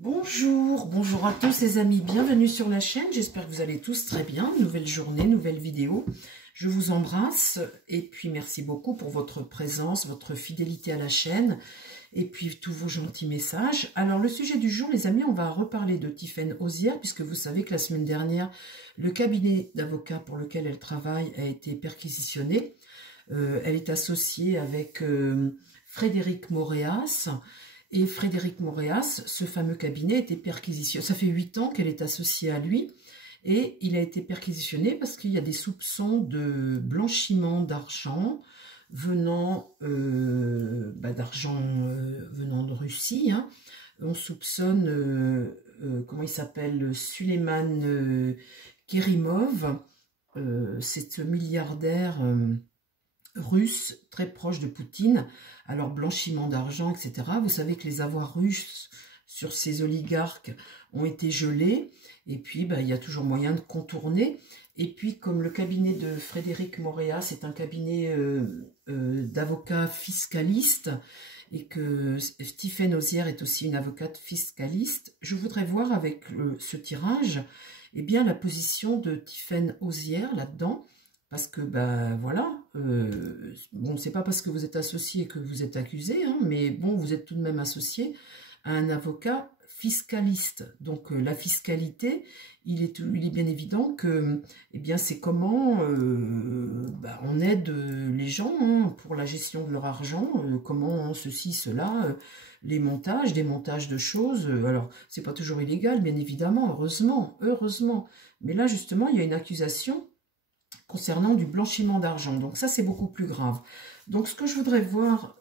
Bonjour, bonjour à tous les amis, bienvenue sur la chaîne, j'espère que vous allez tous très bien, nouvelle journée, nouvelle vidéo, je vous embrasse et puis merci beaucoup pour votre présence, votre fidélité à la chaîne et puis tous vos gentils messages. Alors le sujet du jour les amis, on va reparler de Tiffaine Hozière puisque vous savez que la semaine dernière, le cabinet d'avocats pour lequel elle travaille a été perquisitionné. Elle est associée avec Frédéric Moréas. Et Frédéric Moréas, ce fameux cabinet, a été perquisitionné. Ça fait 8 ans qu'elle est associée à lui. Et il a été perquisitionné parce qu'il y a des soupçons de blanchiment d'argent venant, venant de Russie. Hein. On soupçonne, comment il s'appelle, Suleyman Kerimov. C'est ce milliardaire russe très proche de Poutine. Alors blanchiment d'argent, etc. Vous savez que les avoirs russes sur ces oligarques ont été gelés. Et puis, il y a toujours moyen de contourner. Et puis, comme le cabinet de Frédéric Moréas est un cabinet d'avocats fiscalistes et que Tiffaine Hozière est aussi une avocate fiscaliste, je voudrais voir avec ce tirage, eh bien, la position de Tiffaine Hozière là-dedans. Parce que, voilà, bon, c'est pas parce que vous êtes associé que vous êtes accusé, hein, mais bon, vous êtes tout de même associé à un avocat fiscaliste. Donc, la fiscalité, il est bien évident que, eh bien, c'est comment on aide les gens hein, pour la gestion de leur argent, comment ceci, cela, les montages, démontages de choses. Alors, c'est pas toujours illégal, bien évidemment, heureusement. Mais là, justement, il y a une accusation concernant du blanchiment d'argent. Donc ça, c'est beaucoup plus grave. Donc ce que je voudrais voir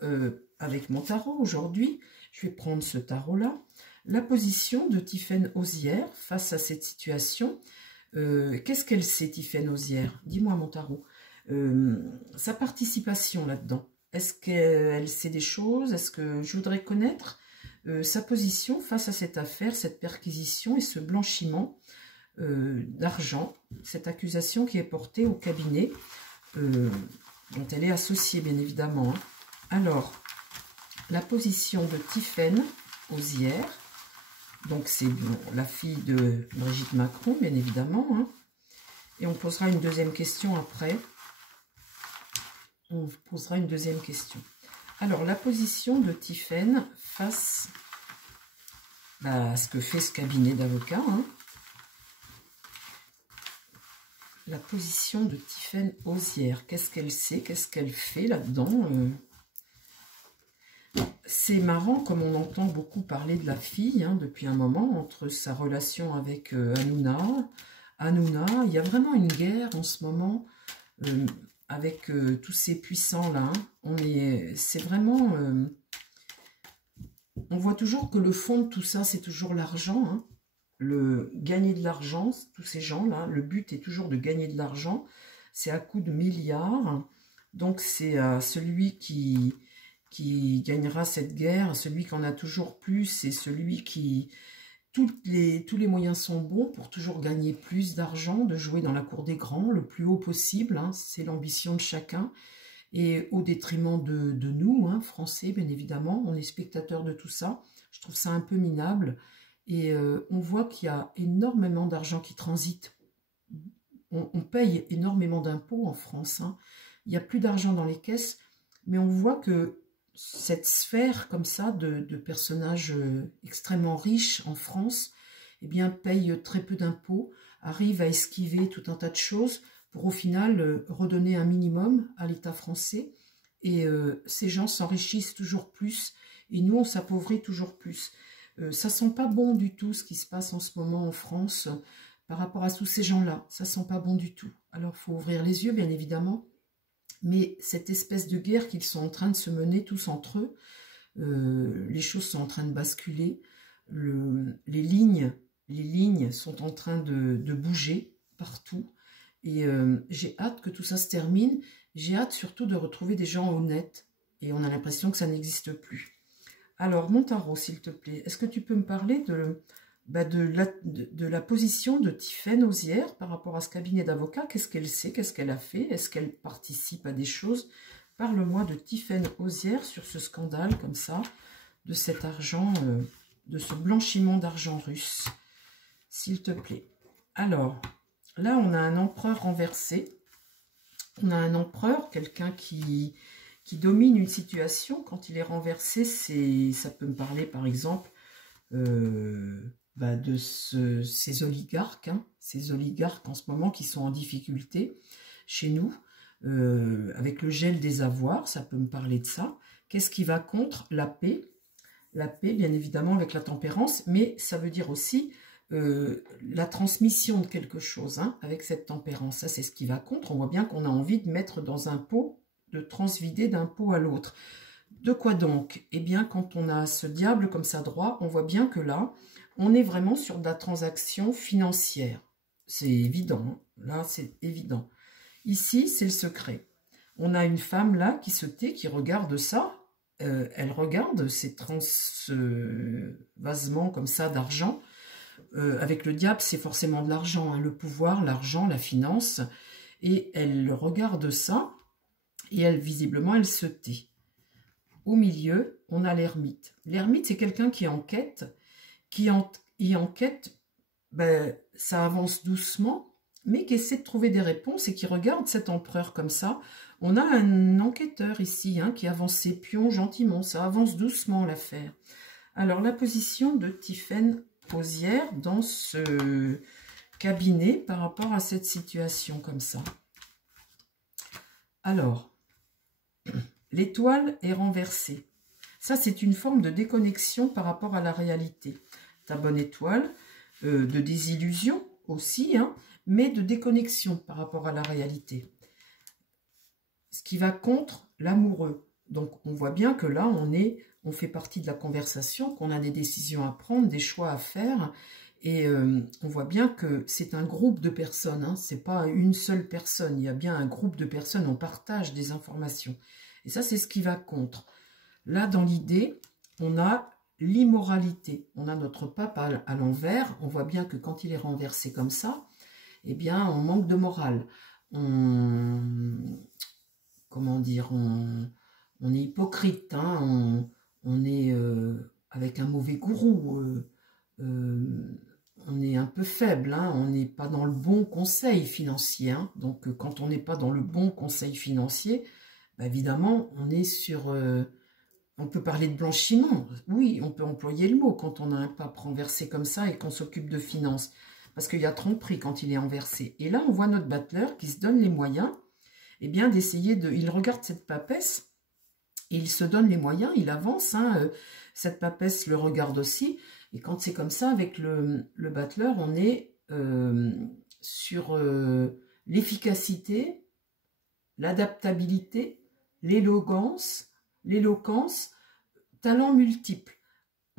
avec mon tarot aujourd'hui, je vais prendre ce tarot-là, la position de Tiffaine Hozière face à cette situation. Qu'est-ce qu'elle sait, Tiffaine Hozière? Dis-moi mon tarot. Sa participation là-dedans. Est-ce qu'elle sait des choses? Est-ce que je voudrais connaître sa position face à cette affaire, cette perquisition et ce blanchiment d'argent, cette accusation qui est portée au cabinet dont elle est associée bien évidemment. Hein. Alors, la position de Tiffaine Hozière, donc c'est la fille de Brigitte Macron bien évidemment, hein. Et on posera une deuxième question après. On posera une deuxième question. Alors, la position de Tiffaine face à ce que fait ce cabinet d'avocats, hein. La position de Tiffaine Hozière, qu'est-ce qu'elle sait, qu'est-ce qu'elle fait là-dedans? C'est marrant comme on entend beaucoup parler de la fille hein, depuis un moment, entre sa relation avec Hanouna. Il y a vraiment une guerre en ce moment avec tous ces puissants-là. Hein. C'est vraiment... on voit toujours que le fond de tout ça, c'est toujours l'argent, hein. Le gagner de l'argent, tous ces gens-là, le but est toujours de gagner de l'argent, c'est à coup de milliards, donc c'est celui qui gagnera cette guerre, celui qui en a toujours plus, et celui qui... tous les moyens sont bons pour toujours gagner plus d'argent, de jouer dans la cour des grands, le plus haut possible, hein, c'est l'ambition de chacun, et au détriment de nous, hein, Français, bien évidemment, on est spectateurs de tout ça, je trouve ça un peu minable. Et on voit qu'il y a énormément d'argent qui transite. On paye énormément d'impôts en France. Hein. Il n'y a plus d'argent dans les caisses. Mais on voit que cette sphère comme ça de personnages extrêmement riches en France, eh bien, paye très peu d'impôts, arrive à esquiver tout un tas de choses pour au final redonner un minimum à l'État français. Et ces gens s'enrichissent toujours plus. Et nous, on s'appauvrit toujours plus. Ça sent pas bon du tout ce qui se passe en ce moment en France par rapport à tous ces gens-là. Ça sent pas bon du tout. Alors, il faut ouvrir les yeux, bien évidemment. Mais cette espèce de guerre qu'ils sont en train de se mener tous entre eux, les choses sont en train de basculer. Les lignes sont en train de bouger partout. Et j'ai hâte que tout ça se termine. J'ai hâte surtout de retrouver des gens honnêtes. Et on a l'impression que ça n'existe plus. Alors, mon tarot, s'il te plaît, est-ce que tu peux me parler de la position de Tiffaine Hozière par rapport à ce cabinet d'avocats? Qu'est-ce qu'elle sait? Qu'est-ce qu'elle a fait? Est-ce qu'elle participe à des choses? Parle-moi de Tiffaine Hozière sur ce scandale, comme ça, de cet argent de ce blanchiment d'argent russe, s'il te plaît. Alors, là, on a un empereur renversé. On a un empereur, quelqu'un qui domine une situation. Quand il est renversé, ça peut me parler, par exemple, de ces oligarques, hein, ces oligarques en ce moment qui sont en difficulté chez nous, avec le gel des avoirs, ça peut me parler de ça. Qu'est-ce qui va contre? La paix. La paix, bien évidemment, avec la tempérance, mais ça veut dire aussi la transmission de quelque chose, hein, avec cette tempérance. Ça, c'est ce qui va contre. On voit bien qu'on a envie de mettre dans un pot, de transvider d'un pot à l'autre. De quoi donc? Eh bien, quand on a ce diable comme ça droit, on voit bien que là, on est vraiment sur de la transaction financière. C'est évident, hein. Là, c'est évident. Ici, c'est le secret. On a une femme là qui se tait, qui regarde ça. Elle regarde ces transvasements comme ça d'argent. Avec le diable, c'est forcément de l'argent, hein, le pouvoir, l'argent, la finance. Et elle regarde ça, et elle, visiblement, elle se tait. Au milieu, on a l'ermite. L'ermite, c'est quelqu'un qui enquête, ça avance doucement, mais qui essaie de trouver des réponses et qui regarde cet empereur comme ça. On a un enquêteur ici, hein, qui avance ses pions gentiment. Ça avance doucement, l'affaire. Alors, la position de Tiffaine Hozière dans ce cabinet par rapport à cette situation comme ça. Alors, l'étoile est renversée. Ça, c'est une forme de déconnexion par rapport à la réalité. Ta bonne étoile, de désillusion aussi, hein, mais de déconnexion par rapport à la réalité. Ce qui va contre l'amoureux. Donc, on voit bien que là, on fait partie de la conversation, qu'on a des décisions à prendre, des choix à faire. Et on voit bien que c'est un groupe de personnes, hein, c'est pas une seule personne. Il y a bien un groupe de personnes, on partage des informations. Et ça, c'est ce qui va contre. Là, dans l'idée, on a l'immoralité. On a notre pape à l'envers. On voit bien que quand il est renversé comme ça, eh bien, on manque de morale. Comment dire, on est hypocrite, hein, on est avec un mauvais gourou, on est un peu faible, hein, on n'est pas dans le bon conseil financier. Hein, donc, quand on n'est pas dans le bon conseil financier, bah, évidemment, on est sur... on peut parler de blanchiment, oui, on peut employer le mot quand on a un pape renversé comme ça et qu'on s'occupe de finances. Parce qu'il y a tromperie quand il est renversé. Et là, on voit notre battleur qui se donne les moyens, eh bien, d'essayer de... Il regarde cette papesse et il se donne les moyens, il avance. Hein, cette papesse le regarde aussi. Et quand c'est comme ça, avec le battleur, on est sur l'efficacité, l'adaptabilité, l'éloquence, talent multiple.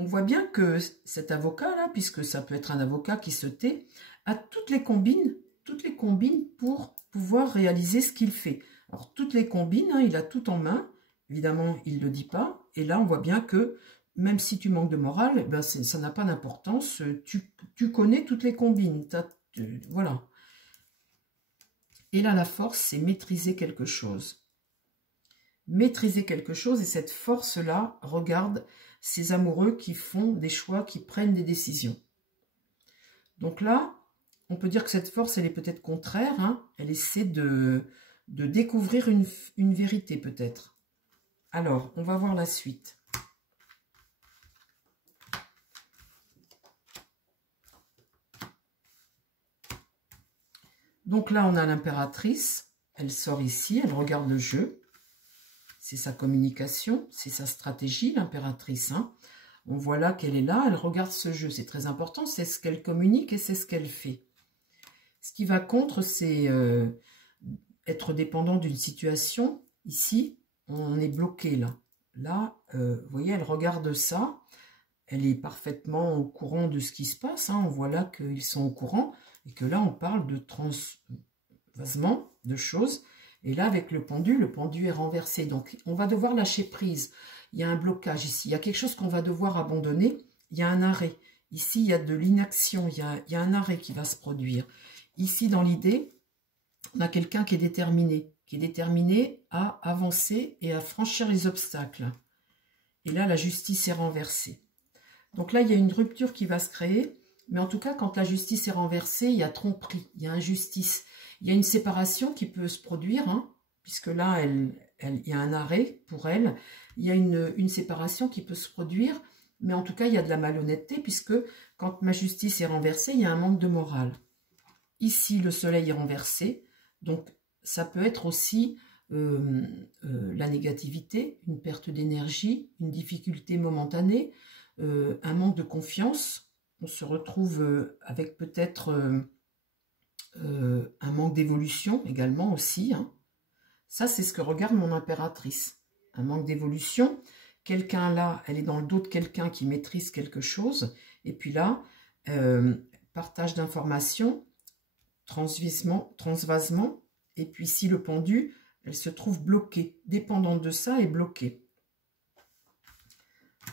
On voit bien que cet avocat-là, puisque ça peut être un avocat qui se tait, a toutes les combines pour pouvoir réaliser ce qu'il fait. Alors, toutes les combines, hein, il a tout en main. Évidemment, il ne le dit pas. Et là, on voit bien que, même si tu manques de morale, ben ça n'a pas d'importance. Tu connais toutes les combines. Voilà. Et là, la force, c'est maîtriser quelque chose. Maîtriser quelque chose, et cette force-là, regarde ces amoureux qui font des choix, qui prennent des décisions. Donc là, on peut dire que cette force, elle est peut-être contraire. Hein, elle essaie de découvrir une vérité, peut-être. Alors, on va voir la suite. Donc là, on a l'impératrice. Elle sort ici, elle regarde le jeu. C'est sa communication, c'est sa stratégie, l'impératrice. Hein. On voit là qu'elle est là, elle regarde ce jeu. C'est très important, c'est ce qu'elle communique et c'est ce qu'elle fait. Ce qui va contre, c'est être dépendant d'une situation. Ici, on est bloqué là. Là, vous voyez, elle regarde ça. Elle est parfaitement au courant de ce qui se passe. Hein. On voit là qu'ils sont au courant et que là, on parle de transvasement, de choses. Et là, avec le pendu est renversé. Donc, on va devoir lâcher prise. Il y a un blocage ici. Il y a quelque chose qu'on va devoir abandonner. Il y a un arrêt. Ici, il y a de l'inaction. Il y a un arrêt qui va se produire. Ici, dans l'idée, on a quelqu'un qui est déterminé à avancer et à franchir les obstacles. Et là, la justice est renversée. Donc là, il y a une rupture qui va se créer. Mais en tout cas, quand la justice est renversée, il y a tromperie, il y a injustice. Il y a une séparation qui peut se produire, hein, puisque là, il y a un arrêt pour elle. Il y a une séparation qui peut se produire. Mais en tout cas, il y a de la malhonnêteté, puisque quand ma justice est renversée, il y a un manque de morale. Ici, le soleil est renversé. Donc, ça peut être aussi la négativité, une perte d'énergie, une difficulté momentanée, un manque de confiance. On se retrouve avec peut-être un manque d'évolution également aussi. Hein. Ça, c'est ce que regarde mon impératrice. Un manque d'évolution. Quelqu'un là, elle est dans le dos de quelqu'un qui maîtrise quelque chose. Et puis là, partage d'informations, transvasement. Et puis ici, le pendu, elle se trouve bloquée, dépendante de ça et bloquée.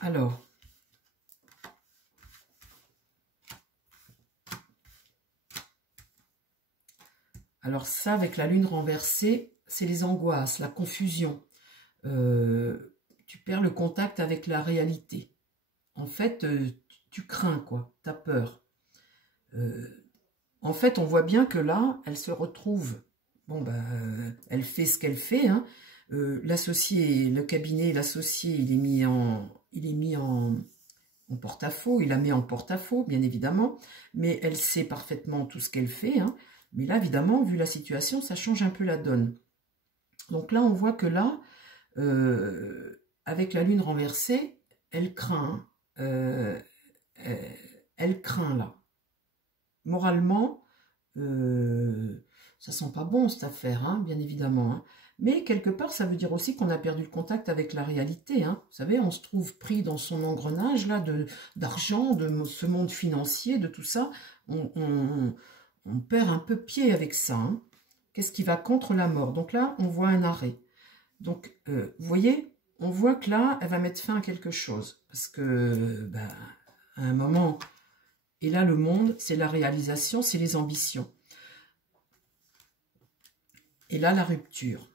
Alors, ça, avec la lune renversée, c'est les angoisses, la confusion. Tu perds le contact avec la réalité. En fait, tu crains, quoi, tu as peur. En fait, on voit bien que là, elle se retrouve, bon, bah, elle fait ce qu'elle fait, hein. L'associé, le cabinet, l'associé, il est mis en porte-à-faux, il la met en porte-à-faux, bien évidemment, mais elle sait parfaitement tout ce qu'elle fait, hein. Mais là, évidemment, vu la situation, ça change un peu la donne. Donc là, on voit que là, avec la lune renversée, elle craint, elle craint là. Moralement, ça sent pas bon cette affaire, hein, bien évidemment. Hein. Mais quelque part, ça veut dire aussi qu'on a perdu le contact avec la réalité. Hein. Vous savez, on se trouve pris dans son engrenage là d'argent, de ce monde financier, de tout ça. On perd un peu pied avec ça. Hein. Qu'est-ce qui va contre la mort? Donc là, on voit un arrêt. Donc, vous voyez, on voit que là, elle va mettre fin à quelque chose. Parce que, bah, à un moment... Et là, le monde, c'est la réalisation, c'est les ambitions. Et là, la rupture.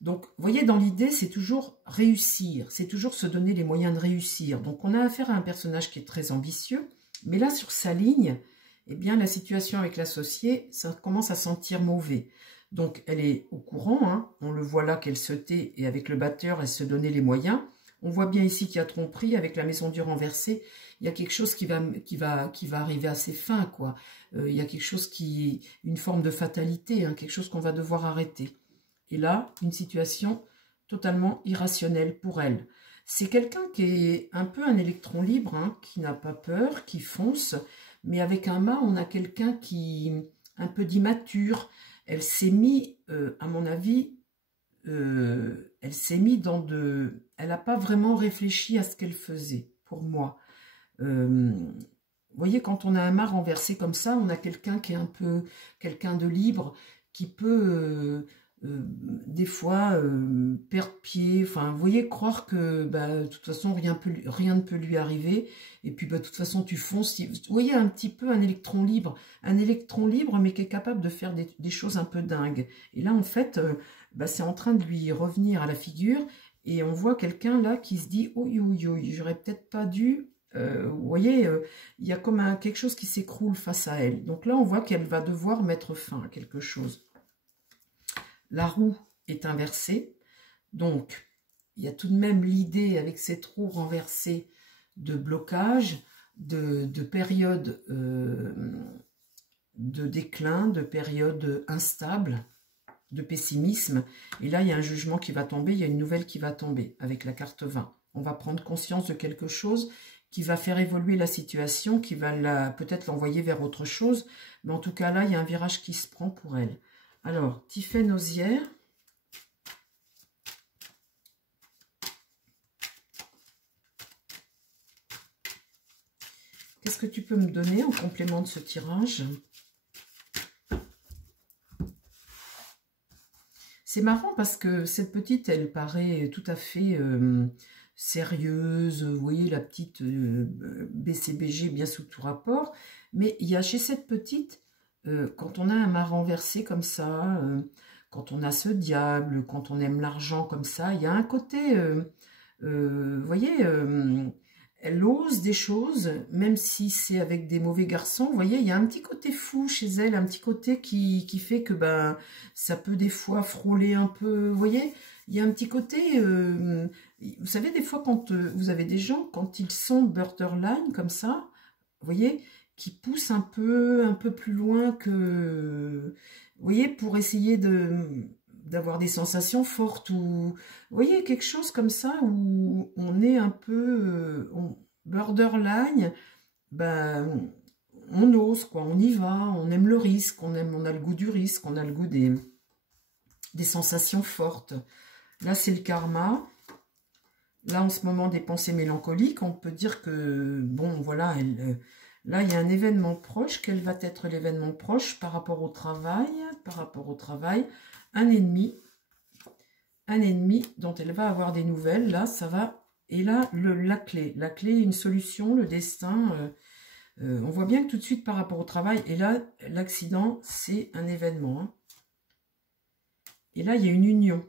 Donc, vous voyez, dans l'idée, c'est toujours réussir. C'est toujours se donner les moyens de réussir. Donc, on a affaire à un personnage qui est très ambitieux. Mais là, sur sa ligne, eh bien, la situation avec l'associé, ça commence à sentir mauvais. Donc, elle est au courant. Hein, on le voit là qu'elle se tait. Et avec le batteur, elle se donnait les moyens. On voit bien ici qu'il y a tromperie avec la maison du renversé. Il y a quelque chose qui va arriver à ses fins, quoi. Il y a quelque chose une forme de fatalité, hein, quelque chose qu'on va devoir arrêter. Et là, une situation totalement irrationnelle pour elle. C'est quelqu'un qui est un peu un électron libre, hein, qui n'a pas peur, qui fonce, mais avec un mât, on a quelqu'un qui un peu d'immature. Elle s'est mise, à mon avis, elle s'est mise dans de... Elle n'a pas vraiment réfléchi à ce qu'elle faisait, pour moi. Vous voyez, quand on a un mât renversé comme ça, on a quelqu'un qui est un peu... Quelqu'un de libre, qui peut... des fois perdre pied, enfin vous voyez, croire que bah, de toute façon rien ne peut lui arriver, et puis bah, de toute façon tu fonces, vous voyez un petit peu un électron libre mais qui est capable de faire des choses un peu dingues, et là en fait bah, c'est en train de lui revenir à la figure, et on voit quelqu'un là qui se dit oui, j'aurais peut-être pas dû, vous voyez, il y a comme quelque chose qui s'écroule face à elle, donc là on voit qu'elle va devoir mettre fin à quelque chose. La roue est inversée, donc il y a tout de même l'idée avec cette roue renversée de blocage, de période de déclin, de période instable, de pessimisme. Et là, il y a un jugement qui va tomber, il y a une nouvelle qui va tomber avec la carte 20. On va prendre conscience de quelque chose qui va faire évoluer la situation, qui va peut-être l'envoyer vers autre chose. Mais en tout cas, là, il y a un virage qui se prend pour elle. Alors, Tiffaine Osière. Qu'est-ce que tu peux me donner en complément de ce tirage? C'est marrant parce que cette petite, elle paraît tout à fait sérieuse. Vous voyez, la petite BCBG bien sous tout rapport. Mais il y a chez cette petite... quand on a un mât renversé comme ça, quand on a ce diable, quand on aime l'argent comme ça, il y a un côté, vous voyez, elle ose des choses, même si c'est avec des mauvais garçons. Vous voyez, il y a un petit côté fou chez elle, un petit côté qui fait que ben, ça peut des fois frôler un peu. Vous voyez, il y a un petit côté... vous savez, des fois, quand vous avez des gens, quand ils sont borderline, comme ça, vous voyez, qui poussent un peu plus loin que... Vous voyez, pour essayer d'avoir des sensations fortes ou... Vous voyez, quelque chose comme ça où on est un peu borderline, ben, on ose, quoi, on y va, on aime le risque, on a le goût du risque, on a le goût des sensations fortes. Là, c'est le karma. Là, en ce moment, des pensées mélancoliques, on peut dire que, bon, voilà, là, il y a un événement proche. Quel va être l'événement proche par rapport au travail? Par rapport au travail, un ennemi dont elle va avoir des nouvelles. Là, ça va. Et là, la clé, une solution, le destin. On voit bien que tout de suite par rapport au travail. Et là, l'accident, c'est un événement. Hein. Et là, il y a une union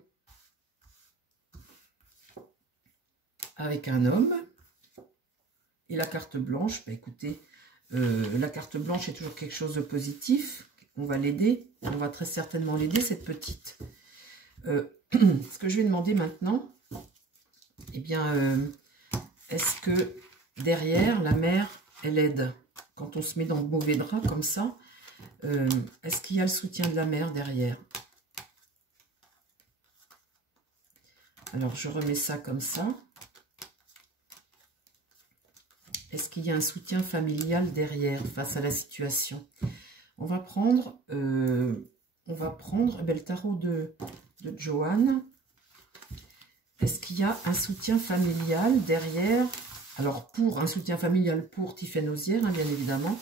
avec un homme. Et la carte blanche, bah, écoutez, la carte blanche est toujours quelque chose de positif. On va l'aider. On va très certainement l'aider, cette petite. Ce que je vais demander maintenant, eh bien, est-ce que derrière, la mère, elle aide? Quand on se met dans de mauvais draps comme ça, est-ce qu'il y a le soutien de la mère derrière? Alors, je remets ça comme ça. Est-ce qu'il y a un soutien familial derrière face à la situation? On va prendre le tarot de Joanne. Est-ce qu'il y a un soutien familial derrière? Alors, pour un soutien familial pour Tiffaine Osière, hein, bien évidemment.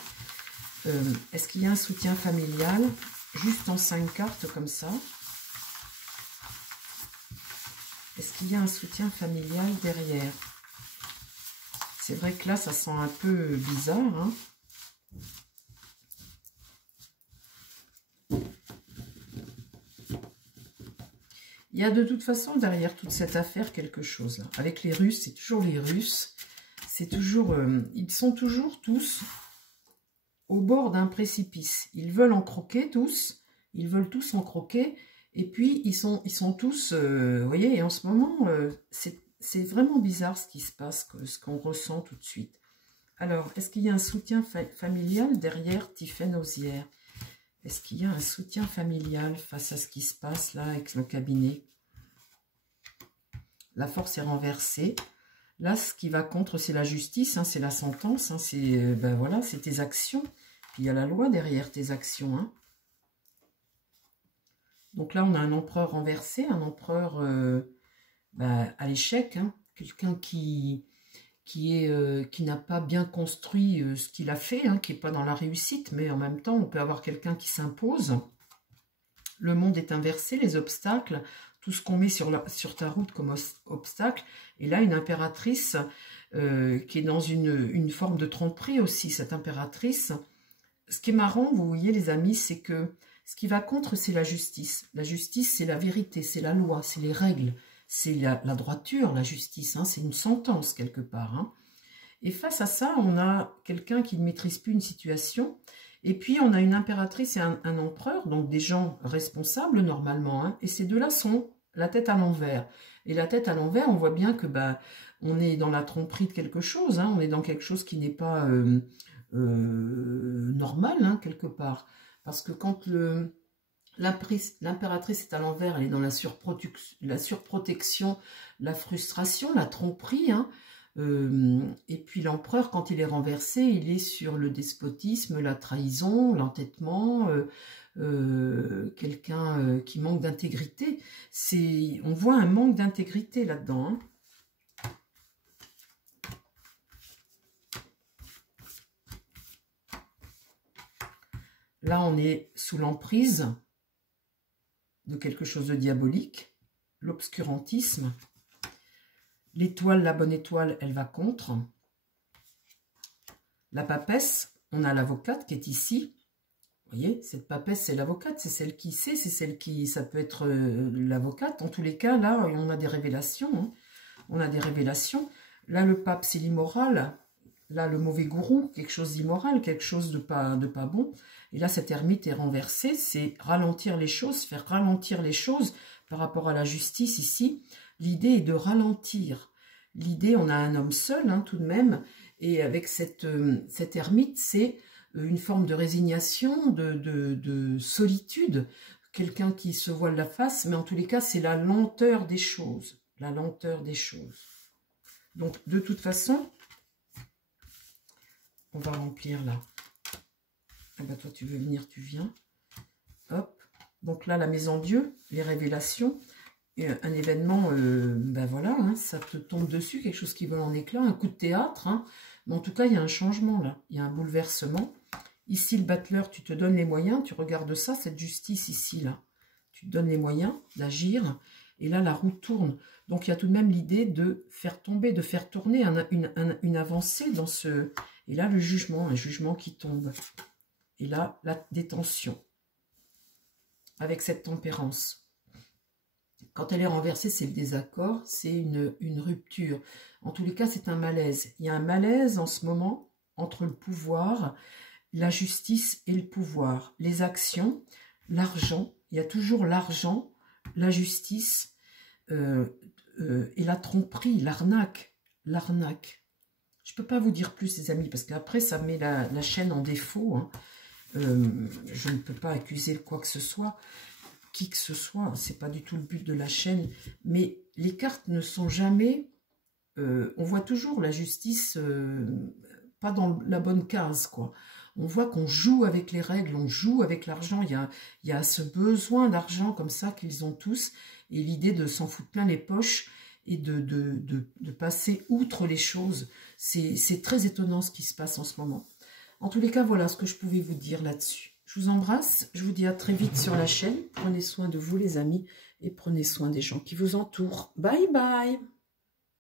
Est-ce qu'il y a un soutien familial juste en 5 cartes comme ça? Est-ce qu'il y a un soutien familial derrière? C'est vrai que là, ça sent un peu bizarre. Hein. Il y a de toute façon derrière toute cette affaire quelque chose. Là. Avec les Russes, c'est toujours les Russes. C'est toujours, ils sont toujours tous au bord d'un précipice. Ils veulent en croquer tous. Ils veulent tous en croquer. Et puis, ils sont tous, vous voyez, et en ce moment, c'est vraiment bizarre ce qui se passe, ce qu'on ressent tout de suite. Alors, est-ce qu'il y a un soutien familial derrière Tiffaine Osière? Est-ce qu'il y a un soutien familial face à ce qui se passe là avec le cabinet? La force est renversée. Là, ce qui va contre, c'est la justice, hein, c'est la sentence, hein, c'est ben voilà, c'est tes actions. Puis il y a la loi derrière tes actions. Hein. Donc là, on a un empereur renversé, un empereur à l'échec, hein, quelqu'un qui n'a pas bien construit ce qu'il a fait, hein, qui n'est pas dans la réussite, mais en même temps, on peut avoir quelqu'un qui s'impose. Le monde est inversé, les obstacles, tout ce qu'on met sur ta route comme obstacle. Et là, une impératrice qui est dans une forme de tromperie aussi, cette impératrice. Ce qui est marrant, vous voyez les amis, c'est que ce qui va contre, c'est la justice. La justice, c'est la vérité, c'est la loi, c'est les règles. C'est la droiture, la justice, hein, c'est une sentence quelque part. Hein. Et face à ça, on a quelqu'un qui ne maîtrise plus une situation. Et puis, on a une impératrice et un empereur, donc des gens responsables normalement. Hein, et ces deux-là sont la tête à l'envers. Et la tête à l'envers, on voit bien que on est dans la tromperie de quelque chose. Hein, on est dans quelque chose qui n'est pas normal, hein, quelque part. Parce que quand l'impératrice est à l'envers, elle est dans la surprotection, la frustration, la tromperie. Hein. Et puis l'empereur, quand il est renversé, il est sur le despotisme, la trahison, l'entêtement, quelqu'un qui manque d'intégrité. On voit un manque d'intégrité là-dedans. Hein. Là, on est sous l'emprise de quelque chose de diabolique, l'obscurantisme. L'étoile, la bonne étoile, elle va contre. La papesse, on a l'avocate qui est ici. Vous voyez, cette papesse, c'est l'avocate, c'est celle qui sait, c'est celle qui... Ça peut être l'avocate. En tous les cas, là, on a des révélations. Hein. On a des révélations. Là, le pape, c'est l'immoral. Là, le mauvais gourou, quelque chose d'immoral, quelque chose de pas bon. Et là, cette ermite est renversée, c'est ralentir les choses, faire ralentir les choses par rapport à la justice ici. L'idée est de ralentir. L'idée, on a un homme seul, hein, tout de même, et avec cette ermite, c'est une forme de résignation, de solitude, quelqu'un qui se voile la face, mais en tous les cas, c'est la lenteur des choses. La lenteur des choses. Donc, de toute façon, on va remplir là. Ah ben toi, tu veux venir, tu viens. Hop. Donc là, la maison Dieu, les révélations, un événement, ben voilà, hein, ça te tombe dessus, quelque chose qui vole en éclats, un coup de théâtre. Hein. Mais en tout cas, il y a un changement là, il y a un bouleversement. Ici, le battleur, tu te donnes les moyens, tu regardes ça, cette justice ici, là. Tu te donnes les moyens d'agir. Et là, la roue tourne. Donc, il y a tout de même l'idée de faire tomber, de faire tourner une avancée dans ce... Et là, le jugement, un jugement qui tombe. Et là, la détention. Avec cette tempérance. Quand elle est renversée, c'est le désaccord, c'est une rupture. En tous les cas, c'est un malaise. Il y a un malaise en ce moment entre le pouvoir, la justice et le pouvoir. Les actions, l'argent, il y a toujours l'argent, la justice et la tromperie, l'arnaque. L'arnaque. Je ne peux pas vous dire plus, les amis, parce qu'après, ça met la chaîne en défaut. Hein. Je ne peux pas accuser quoi que ce soit, qui que ce soit. Ce n'est pas du tout le but de la chaîne. Mais les cartes ne sont jamais... on voit toujours la justice pas dans la bonne case, quoi. On voit qu'on joue avec les règles, on joue avec l'argent. Il y a ce besoin d'argent comme ça qu'ils ont tous. Et l'idée de s'en foutre plein les poches et de passer outre les choses. C'est très étonnant ce qui se passe en ce moment. En tous les cas, voilà ce que je pouvais vous dire là-dessus. Je vous embrasse. Je vous dis à très vite sur la chaîne. Prenez soin de vous, les amis. Et prenez soin des gens qui vous entourent. Bye bye.